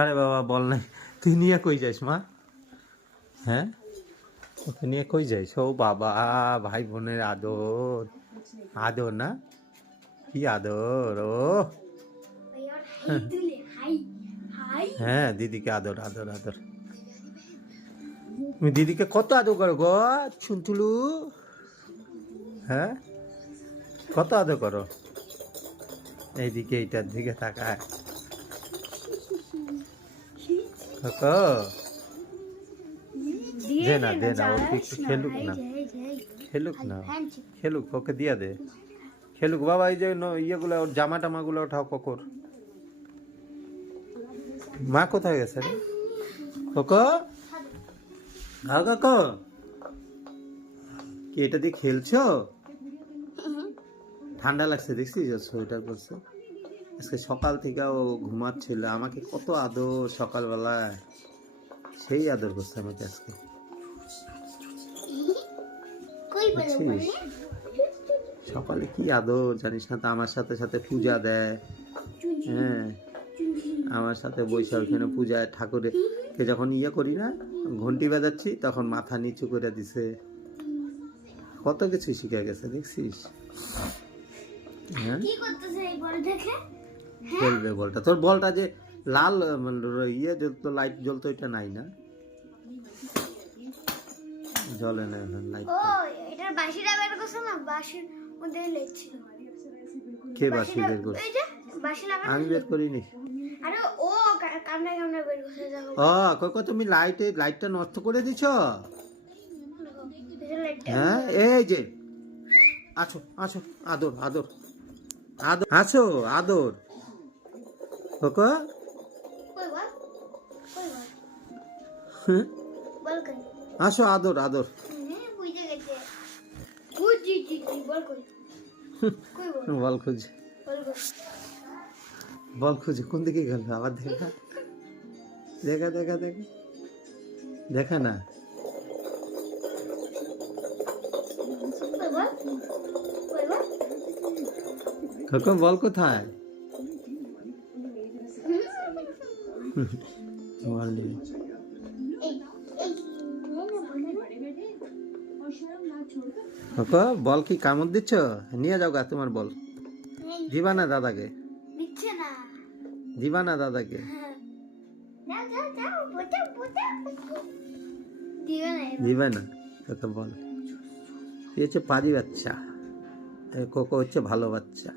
আরে বাবা বল নাই, তুই নিয়ে কই যাইস মা? হ্যাঁ, ওকে নিয়ে কই যাইস? ও বাবা, ভাই বোনের আদর, আদর না, কি আদর ও। হ্যাঁ, দিদিকে আদর আদর আদর। তুমি দিদিকে কত আদর করো গো শুনতুলু? হ্যাঁ, কত আদর করো? এইদিকে এইটার দিকে তাকায় দে না, দে না, ওকে একটু খেলুক না, খেলুক না, খেলুক, ওকে দিয়া দে, খেলুক বাবা। এই যে ইয়েগুলো, ওর জামা টামাগুলো ওঠাও ককর। মা কোথায় গেছে রে কোকো? হ্যাঁ কাকো, কি এটা দিয়ে খেলছো? ঠান্ডা লাগছে দেখছিস, সোয়েটার পরছে। আজকে সকাল থেকে ও ঘুমাচ্ছিল, আমাকে কত আদর সকালবেলায়, সেই আদর করছে আমাকে আজকে, বুঝছিস? সকালে কি আদর জানিস না তো, আমার সাথে সাথে পূজা দেয়। হ্যাঁ, আমার সাথে বৈশাখ ওখানে পূজায় ঠাকুরকে যখন ইয়ে করি না, ঘন্টি বাজাচ্ছি, তখন মাথা নিচু করে দিছে, কত কিছু শিখে গেছে দেখছিস। হ্যাঁ, খেলবে বলটা, তোর বলটা যে লাল ইয়ে জ্বলতো, লাইট জ্বলতো, এটা নাই না, জ্বলে না এখন লাইট। কে বাসি বের করছে? আমি বের করিনি। ও তুমি লাইটটা নষ্ট করে দিছ। হ্যাঁ, এই যে আছো আছো, আদর আদর আদর, আছো আদর কোকো। আসো আদর আদর। বল খুঁজে, বল খুঁজে কোন দিকে গেল আবার? দেখা দেখা দেখা দেখা দেখা না, খোকন বল কোথায়? বল নিয়ে। খোকো বল কি কামড় দিচ্ছ? নিয়ে যাও গা তোমার বল, দিবা না দাদাকে, দিবা না দাদাকে? দিবে না তোকে বল। তুই হচ্ছে পাজি বাচ্চা, কোকো হচ্ছে ভালো বাচ্চা।